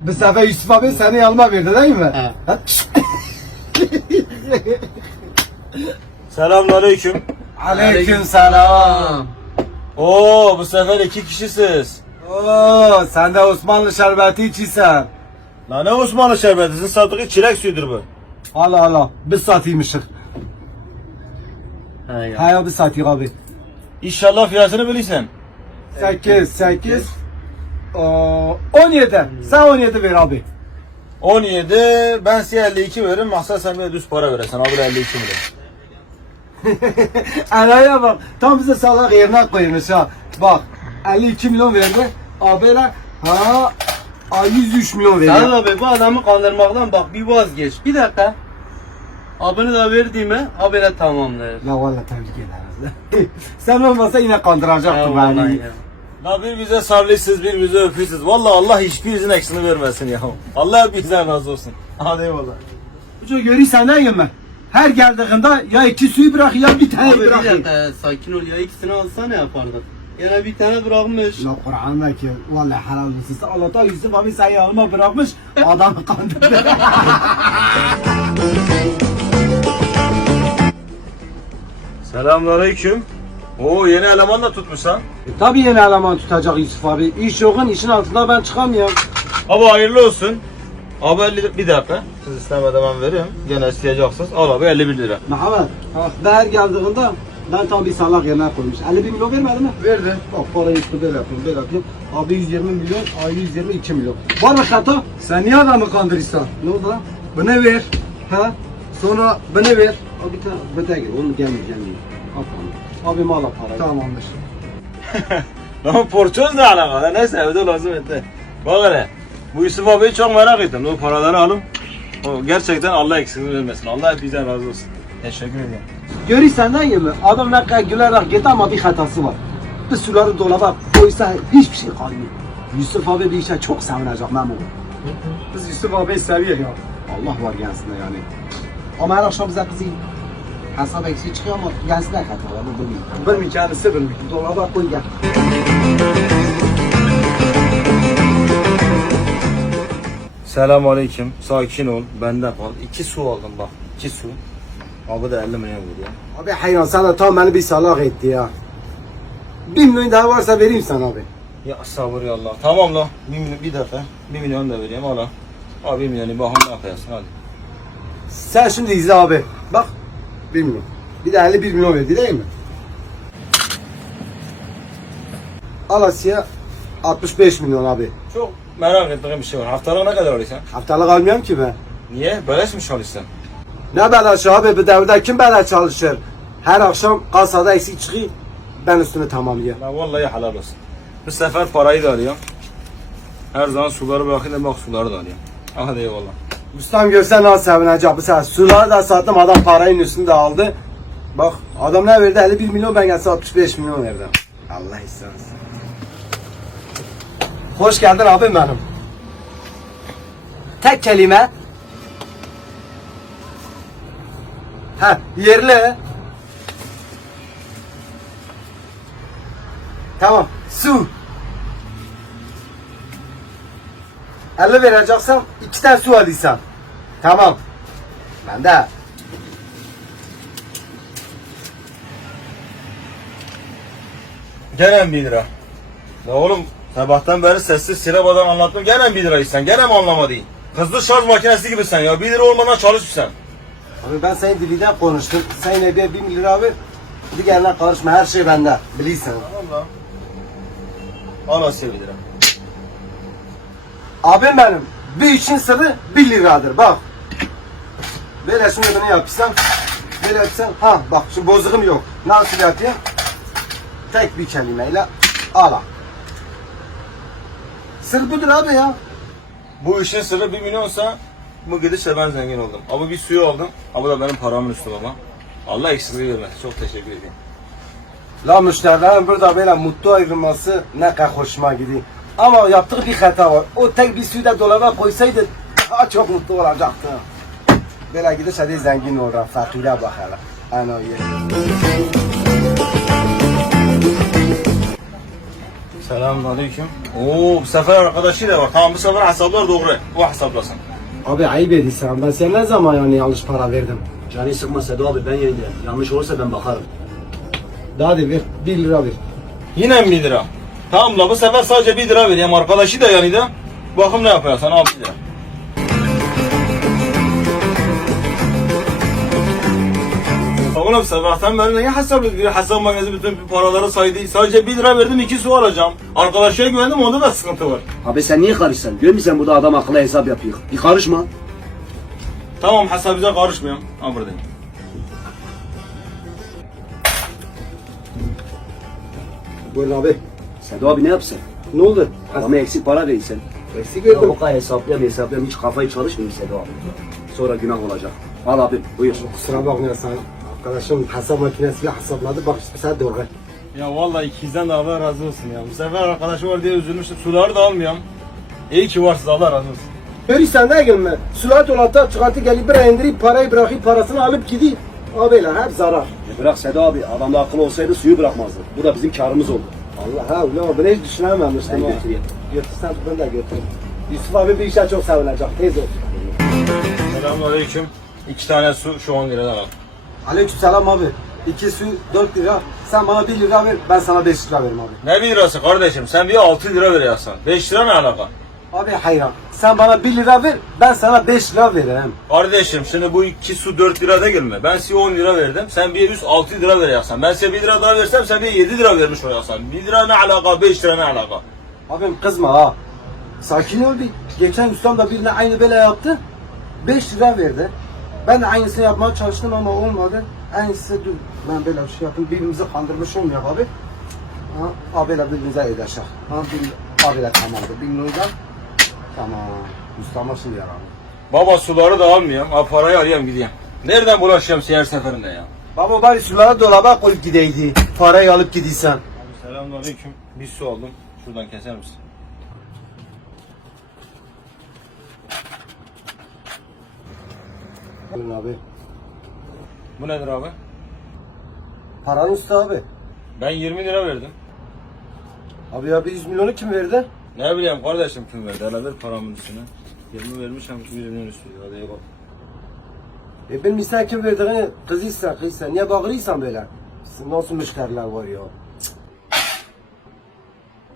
Bu sefer Yusuf abi seni yanıma verdi değil mi? He. Ha? Selamünaleyküm. Aleyküm selam. Oo bu sefer iki kişisiz. Oo, sen de Osmanlı şerbeti içiysen. La ne Osmanlı şerbeti? Sizin sattığı çilek suyudur bu. Allah Allah, biz satıymışık. He ya. Ha ya biz satıyık abi. İnşallah fiyatını bilirsen. 8, 8, 17. Sen 17 ver abi. 17 ben size 52 veririm. Maksat sen bir düz para verirsen. Abi 52 milyon. Araya bak, tam bize salak yerine koymuş ha. Bak, 52 milyon verdi. Abiler, ha, a, 103 milyon Sen veriyor. abi bu adamı kandırmaktan bak bir vazgeç. Bir dakika. Abini de verdiğime habere tamamlar. La valla tebrik ederiz. Sen olmasa yine kandıracaktın beni. Ya. La bir bize sarlıysınız, bir bize öpüyorsunuz. Vallahi Allah hiçbirinizin eksini vermesin ya. Allah hepinizden razı olsun. Hadi eyvallah. Ucu görürsen ne yeme. Her geldiğinde ya iki suyu bırak ya bir tane Abi bir bırak. dakika sakin ol ya ikisini alsa ne yapardık? Yine bir tane bırakmış. La Kur'an'da ki vallahi helal olsun. Allah'ta Yusuf abi sen yanıma bırakmış adamı kandırdı. Selamünaleyküm. Oo yeni eleman da tutmuş ha. E, Tabii yeni eleman tutacak Yusuf abi. İş yokun işin altında ben çıkamıyorum. Abi hayırlı olsun. Abi 50 bir dakika. Siz istemeden ben veriyorum. Gene isteyeceksiniz. Al abi 51 lira. Muhammed ben her geldiğinde ben tam bir salak yerine koymuş. 51 milyon vermedi mi? Verdi. Bak parayı işte böyle yapıyorum böyle yapıyorum. Abi 120 milyon, ay 122 milyon. Var mı hata? Sen niye adamı kandırırsan? Ne oldu lan? Bana ver. Ha? Sonra bana ver. Abi bir tane bete gel. Oğlum gelmiyor gelmiyor. Al tamam. Abi mal al parayı. Tamamdır. Lan porçoz ne alaka? Neyse evde lazım etti. Bak hele. Bu Yusuf abiyi çok merak ettim. O paraları alın. O gerçekten Allah eksikliğini vermesin. Allah hepinizden razı olsun. Teşekkür ederim. Görürsen değil mi? Adam ne kadar gülerek gitti ama bir hatası var. Bir suları dolaba koysa hiçbir şey kalmıyor. Yusuf abi bir işe çok sevinecek Memo. Biz Yusuf abi seviyor ya. Allah var gelsine yani. Ama her akşam bize kızıyor. Hesap eksiği çıkıyor ama gelsine hatalarını bilmiyor. Bilmiyor kendisi bilmiyor. Dolaba koy gel. Selamun aleyküm. Sakin ol. Bende kal. İki su aldım bak. İki su. Abi de 50 milyon veriyor. Abi hayran sana tam beni bir salak etti ya. Bir milyon daha varsa vereyim sana abi. Ya sabır ya Allah. Tamam lan. Bir, milyon, bir dakika. Bir milyon da vereyim. Al lan. Abi bir milyonu bakın ne yaparsın hadi. Sen şimdi izle abi. Bak. Bir milyon. Bir de 51 milyon verdi değil mi? Al Asya 65 milyon abi. Çok merak ettiğim bir şey var. Haftalık ne kadar alıyorsun? Haftalık almıyorum ki ben. Niye? Beleş mi çalışsın? Ne belaşı abi bu devirde kim bela çalışır? Her akşam kasada eksik çıkıyor. Ben üstünü tamamlayayım. La vallahi helal olsun. Bu sefer parayı da alıyorum. Her zaman suları bırakayım da bak suları da alıyorum. Hadi eyvallah. Ustam görsen nasıl sevinecek bu sefer. Suları da sattım adam parayın üstünü de aldı. Bak adam ne verdi 51 milyon ben gelse 65 milyon verdim. Allah istesin. Hoş geldin abim benim. Tek kelime. Ha yerli. Tamam su. 50 vereceksen iki tane su alırsan. Tamam. Ben de. Gene bir lira. La oğlum sabahtan beri sessiz silabadan anlattım. Gene bir lira isten. Gene mi anlamadın? Hızlı şarj makinesi gibi sen ya. Bir lira olmadan çalış sen. Abi ben senin dilinden konuştum. Sen yine bir bin lira abi. Bir geline karışma her şey bende. Bilirsin. Allah. Al Asya bir lira. Abim benim. Bir işin sırrı bir liradır bak. Böyle şimdi bunu yapsam. Böyle yapsam. Ha bak şu bozuğum yok. Nasıl yapayım? Tek bir kelimeyle ala. Sır budur abi ya. Bu işin sırrı bir milyonsa bu gidişle ben zengin oldum. Ama bir suyu aldım. Ama da benim paramın üstü baba. Allah eksikliği vermez. Çok teşekkür ederim. La müşterilerin burada böyle mutlu ayrılması ne kadar hoşuma gidiyor. Ama yaptığı bir hata var. O tek bir suyu da dolaba koysaydı daha çok mutlu olacaktı. Böyle gidiş hadi zengin olur. Fakire bak hele. Ana ye. Selamünaleyküm. Oo bu sefer arkadaşı da var. Tamam bu sefer hesaplar doğru. O hesaplasın. Abi ayıp ediyorsun. Ben sana ne zaman yani yanlış para verdim? Canı sıkma Sedo abi ben yenileyim. Yanlış olursa ben bakarım. Daha de ver. 1 lira ver. Yine mi 1 lira? Tamam la bu sefer sadece 1 lira vereyim. Arkadaşı da yani da. Bakım ne yapıyor sana al 1 lira. Oğlum sabahtan beri neye hesap ediyor? Hesap makinesi bütün paraları saydı. Sadece 1 lira verdim 2 su alacağım. Arkadaşa güvendim onda da sıkıntı var. Abi sen niye karışsan? Görmüyor musun burada adam akıllı hesap yapıyor. Bir karışma. Tamam hesabıza karışmıyorum. Ha buradayım. Buyurun abi. Sedo abi ne yapsın? Ne oldu? Adama eksik para verirsen. Eksik Ya verdim. o kadar hesaplayam hesaplayam hiç kafayı çalışmıyor Sedo abi. Sonra günah olacak. Al abi buyur. Kusura bakma sen. Arkadaşım hesap makinesiyle hesapladı. Bak işte sen doğru. Ya vallahi ikizden de Allah razı olsun ya. Bu sefer arkadaşı var diye üzülmüştüm. Suları da almıyorum. İyi ki varsınız Allah razı olsun. Görürsen ne gelme. Sulat olata çıkartı gelip bir indirip parayı bırakıp parasını alıp gidiyor. Abiyle hep zarar. E bırak Sedo abi adamda akıl olsaydı suyu bırakmazdı. Bu da bizim karımız oldu. Ha ulan bunu hiç düşünememiştim Ben götüreyim. Götürsen ben de götüreyim. Yusuf abi bir işe çok sevinecek. Tez ol. Selamünaleyküm. İki tane su şu 10 liradan al. Aleykümselam abi. İki su 4 lira. Sen bana 1 lira ver. Ben sana 5 lira veririm abi. Ne 1 lirası kardeşim? Sen bir 6 lira veriyorsun. 5 lira ne alaka? Abi hayran. Sen bana 1 lira ver. Ben sana 5 lira veririm. Kardeşim şimdi bu iki su 4 lira değil mi? Ben size 10 lira verdim. Sen bir üst 6 lira veriyorsun. Ben size 1 lira daha versem sen bir 7 lira vermiş oluyorsun. 1 lira ne alaka? 5 lira ne alaka? Abim kızma ha. Sakin ol bir. Geçen ustam da birine aynı böyle yaptı. 5 lira verdi. Ben de aynısını yapmaya çalıştım ama olmadı. Aynısı dur. Ben böyle bir şey yaptım. Birbirimizi kandırmış olmuyor abi. Ha, abiyle birbirimize ödeşek. Ha, bir, abiyle tamamdır. Nuyla. Tamam. Ustama şimdi yarar. Baba suları da almıyorum. Ha parayı arayayım gideyim. Nereden bulaşacağım her seferinde ya? Baba bari suları dolaba koyup gideydi. Parayı alıp gidiysen. Selamünaleyküm. Bir su aldım. Şuradan keser misin? Buyurun abi. Bu nedir abi? Paranın üstü abi. Ben 20 lira verdim. Abi ya bir 100 milyonu kim verdi? Ne bileyim kardeşim kim verdi? Hele ver paramın üstüne. 20 vermiş hem 1 milyon üstüydü. Hadi eyvallah. E benim insan kim verdiğini kızıysa kızıysa niye bağırıyorsan böyle? Nasıl müşteriler var ya?